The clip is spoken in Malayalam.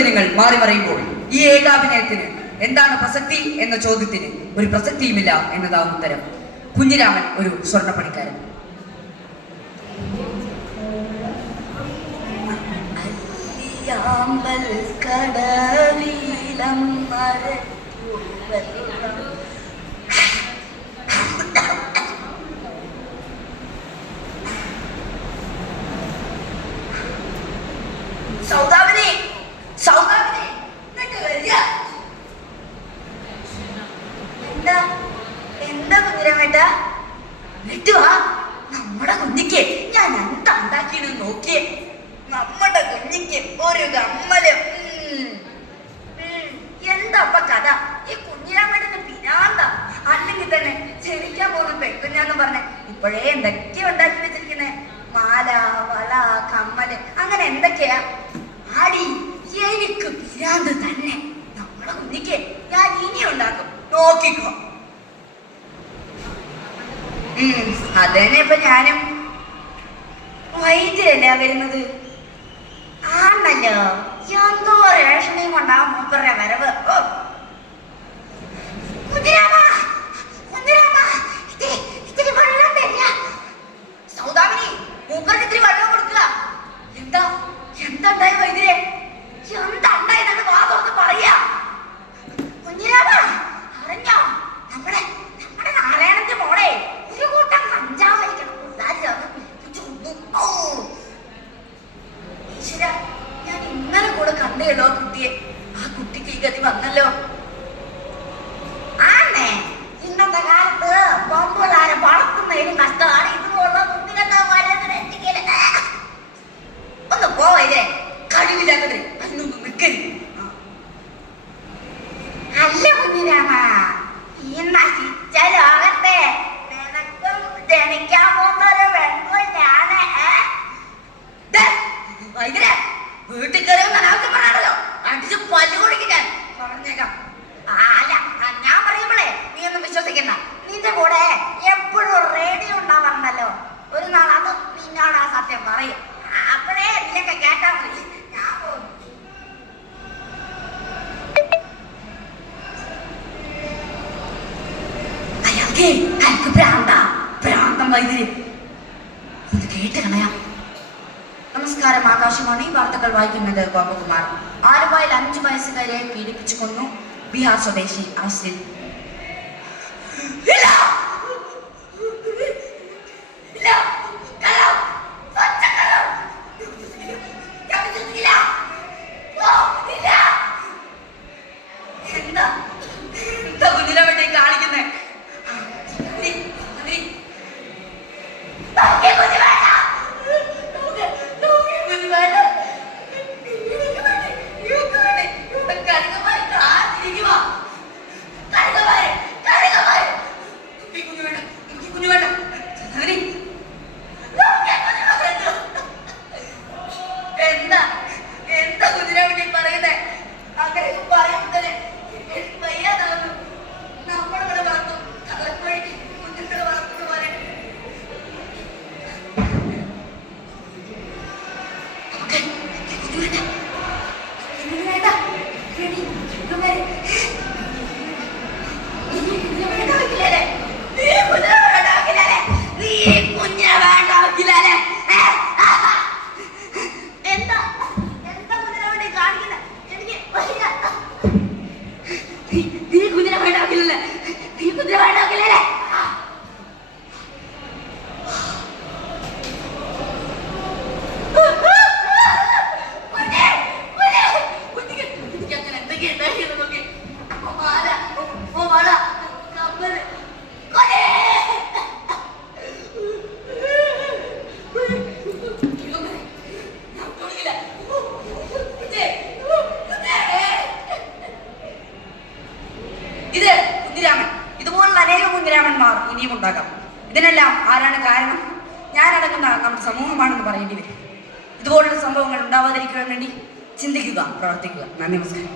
ശുഭദിനങ്ങൾ മാറി മറിയുമ്പോൾ ഈ ഏകാഭിനയത്തിന് എന്താണ് പ്രസക്തി എന്ന ചോദ്യത്തിന് ഒരു പ്രസക്തിയുമില്ല എന്നതാവും ഉത്തരം. കുഞ്ഞിരാമൻ ഒരു സ്വർണ്ണപ്പണിക്കാരൻ. എന്താ കുഞ്ഞിരാമേട്ട? നമ്മുടെ കുഞ്ഞിക്ക് ഞാൻ എന്താ ഉണ്ടാക്കിയെന്ന് നോക്കിയേ. നമ്മുടെ കുഞ്ഞിക്ക് ഒരു കമ്മലും. എന്താ കഥ? ഈ കുഞ്ഞിരാമേട്ടന് പിരാന്ത. അല്ലെങ്കിൽ തന്നെ ജനിക്കാൻ പോകുന്ന പെക്കുഞ്ഞാന്ന് പറഞ്ഞ ഇപ്പോഴേ എന്തൊക്കെയാ ഉണ്ടാക്കി വെച്ചിരിക്കുന്നേ. മാല, വള, കമ്മല്, അങ്ങനെ എന്തൊക്കെയാ. ആടി എനിക്ക് പിരാന്ത് തന്നെ. നമ്മുടെ കുഞ്ഞിക്ക് ഞാൻ ഇനി ഉണ്ടാക്കും, നോക്കിക്കോ. അതന്നെ ഇപ്പൊ ഞാനും. വൈദ്യരല്ലേ വരുന്നത്? ആണല്ലോ, എന്തോ റേഷനെയും കൊണ്ടാവും മൂപ്പരുടെ വരവ്. സൗദാമിനി, മൂപ്പർക്ക് ഇത്തിരി വെള്ളം കൊടുക്കുക. എന്താ ഉണ്ടായി വൈദ്യരെ? എന്താ ഉണ്ടായത്? വാ തുറന്ന് പറയാ. കുഞ്ഞിരാമ അറിഞ്ഞോ? നമ്മുടെ നാരായണന്റെ മോളെ ഒരു കൂട്ടം കഞ്ചാവ് കഴിക്കണം. ഈശ്വര, ഞാൻ ഇന്നലെ കൂടെ കണ്ടേടോ കുട്ടിയെ. ആ കുട്ടിക്ക് ഈ ഗതി വന്നല്ലോ. ആണേ, ഇന്നത്തെ കാലത്ത് ബൊമ്പുള്ളാരെ വളർത്തുന്നതിനും കഷ്ടമാണ്. ഇതുപോലുള്ള കുട്ടികളെ എത്തിക്കല്. ഒന്ന് പോവേ, കഴിവില്ലാത്തത് അതിനൊന്ന് നിൽക്കരുത്. അല്ല കുഞ്ഞിരാമ, ഈ നശിച്ച ലോകത്തെ നിനക്കും ജനിക്കാൻ പോകുന്നൊരു പെൺകുഞ്ഞാണ്. വൈദ്യരെ, വീട്ടിൽ കയറി അനാവശ്യപ്പെടാണല്ലോ. അടിച്ച് പല്ലു കൊടുക്കാൻ പറഞ്ഞേക്കാം. അല്ല, ഞാൻ പറയുമ്പോളേ നീ ഒന്നും വിശ്വസിക്കണ്ട. നിന്റെ കൂടെ എപ്പോഴും റേഡിയോ ഉണ്ടാവാറുണ്ടല്ലോ. ഒരു നാൾ അത് നിന്നോട് ആ സത്യം പറയും. അപ്പോഴേ ഇതിലൊക്കെ കേട്ടാ മതി. ഞാൻ പോകും. അയാൾക്ക് ഭ്രാന്തം വൈദ്യര്. ഇത് കേട്ട് കളയാം. നമസ്കാരം, ആകാശവാണി വാർത്തകൾ വായിക്കുന്നത് ഗോപകുമാർ. ആലുവയിൽ 5 വയസ്സുകാരെ പീഡിപ്പിച്ചു കൊന്നു ബീഹാർ സ്വദേശി അശ്വിൻ. ഇത് കുഞ്ഞിരാമൻ. ഇതുപോലുള്ള അനേകം കുഞ്ഞിരാമന്മാർ ഇനിയും ഉണ്ടാകാം. ഇതിനെല്ലാം ആരാണ് കാരണം? ഞാനടങ്ങുന്ന നമ്മുടെ സമൂഹമാണെന്ന് പറയേണ്ടി വരും. ഇതുപോലുള്ള സംഭവങ്ങൾ ഉണ്ടാവാതിരിക്കാൻ വേണ്ടി ചിന്തിക്കുക, പ്രവർത്തിക്കുക. നന്ദി, നമസ്കാരം.